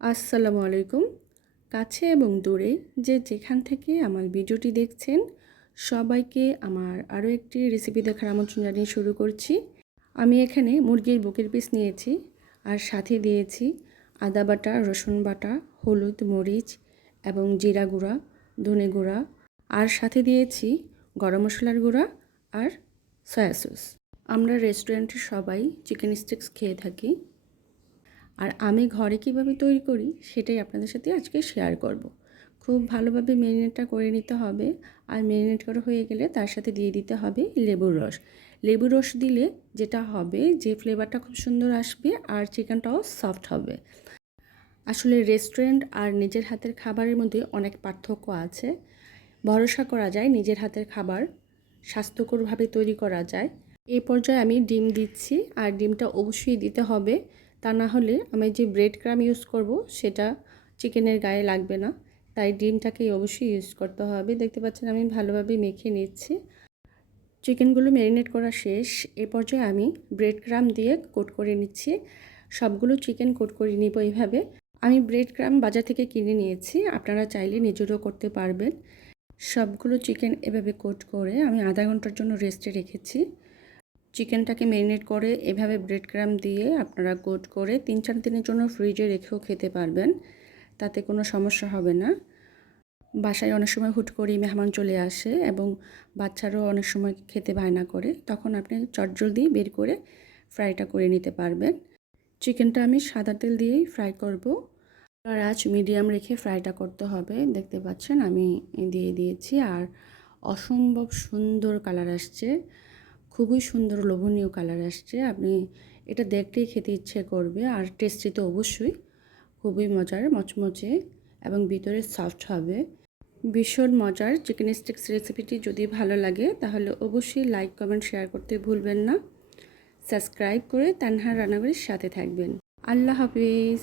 আসসালামু আলাইকুম। কাছে এবং দূরে যে যেখান থেকে আমার ভিডিওটি দেখছেন, সবাইকে আমার আরও একটি রেসিপি দেখার আমন্ত্রণ জানিয়ে শুরু করছি। আমি এখানে মুরগির বুকের পিস নিয়েছি, আর সাথে দিয়েছি আদা বাটা, রসুন বাটা, হলুদ, মরিচ এবং জিরা গুঁড়া, ধনে গুঁড়া, আর সাথে দিয়েছি গরম মশলার গুঁড়া আর সয়া সস আমরা রেস্টুরেন্টে সবাই চিকেন স্টিক্স খেয়ে থাকি। আর আমি ঘরে কীভাবে তৈরি করি সেটাই আপনাদের সাথে আজকে শেয়ার করব। খুব ভালোভাবে ম্যারিনেটটা করে নিতে হবে আর ম্যারিনেট করা হয়ে গেলে তার সাথে দিয়ে দিতে হবে লেবুর রস। লেবুর রস দিলে যেটা হবে যে ফ্লেভারটা খুব সুন্দর আসবে আর চিকেনটাও সফট হবে। আসলে রেস্টুরেন্ট আর নিজের হাতের খাবারের মধ্যে অনেক পার্থক্য আছে। ভরসা করা যায় নিজের হাতের খাবার স্বাস্থ্যকরভাবে তৈরি করা যায়। এই পর্যায়ে আমি ডিম দিচ্ছি আর ডিমটা অবশ্যই দিতে হবে। তা না হলে আমি যে ব্রেড ক্রাম ইউজ করব, সেটা চিকেনের গায়ে লাগবে না। তাই ডিমটাকে অবশ্যই ইউজ করতে হবে। দেখতে পাচ্ছেন, আমি ভালোভাবে মেখে নিচ্ছি। চিকেনগুলো ম্যারিনেট করা শেষ। এ পর্যায়ে আমি ব্রেড ক্রাম দিয়ে কোট করে নিচ্ছি। সবগুলো চিকেন কোট করে নিব এইভাবে। আমি ব্রেড ক্রাম বাজার থেকে কিনে নিয়েছি। আপনারা চাইলে নিজেরও করতে পারবেন। সবগুলো চিকেন এভাবে কোট করে আমি আধা ঘণ্টার জন্য রেস্টে রেখেছি। চিকেনটাকে ম্যারিনেট করে এভাবে ব্রেড ক্রাম দিয়ে আপনারা কোট করে তিন চার দিনের জন্য ফ্রিজে রেখেও খেতে পারবেন। তাতে কোনো সমস্যা হবে না। বাসায় অনেক সময় হুট করেই মেহমান চলে আসে এবং বাচ্চারাও অনেক সময় খেতে বায়না করে। তখন আপনি চটজলদি বের করে ফ্রাইটা করে নিতে পারবেন। চিকেনটা আমি সাদা তেল দিয়েই ফ্রাই করব। আর আজ মিডিয়াম রেখে ফ্রাইটা করতে হবে। দেখতে পাচ্ছেন আমি দিয়ে দিয়েছি। আর অসম্ভব সুন্দর কালার আসছে। খুবই সুন্দর লোভনীয় কালার আসছে। আপনি এটা দেখতেই খেতে ইচ্ছে করবে আর টেস্টি তো অবশ্যই। খুবই মজার, মচমচে এবং ভিতরে সফট হবে। ভীষণ মজার চিকেন স্টিক্স রেসিপিটি যদি ভালো লাগে তাহলে অবশ্যই লাইক কমেন্ট শেয়ার করতে ভুলবেন না। সাবস্ক্রাইব করে তানহার রান্নাঘরের সাথে থাকবেন। আল্লাহ হাফিজ।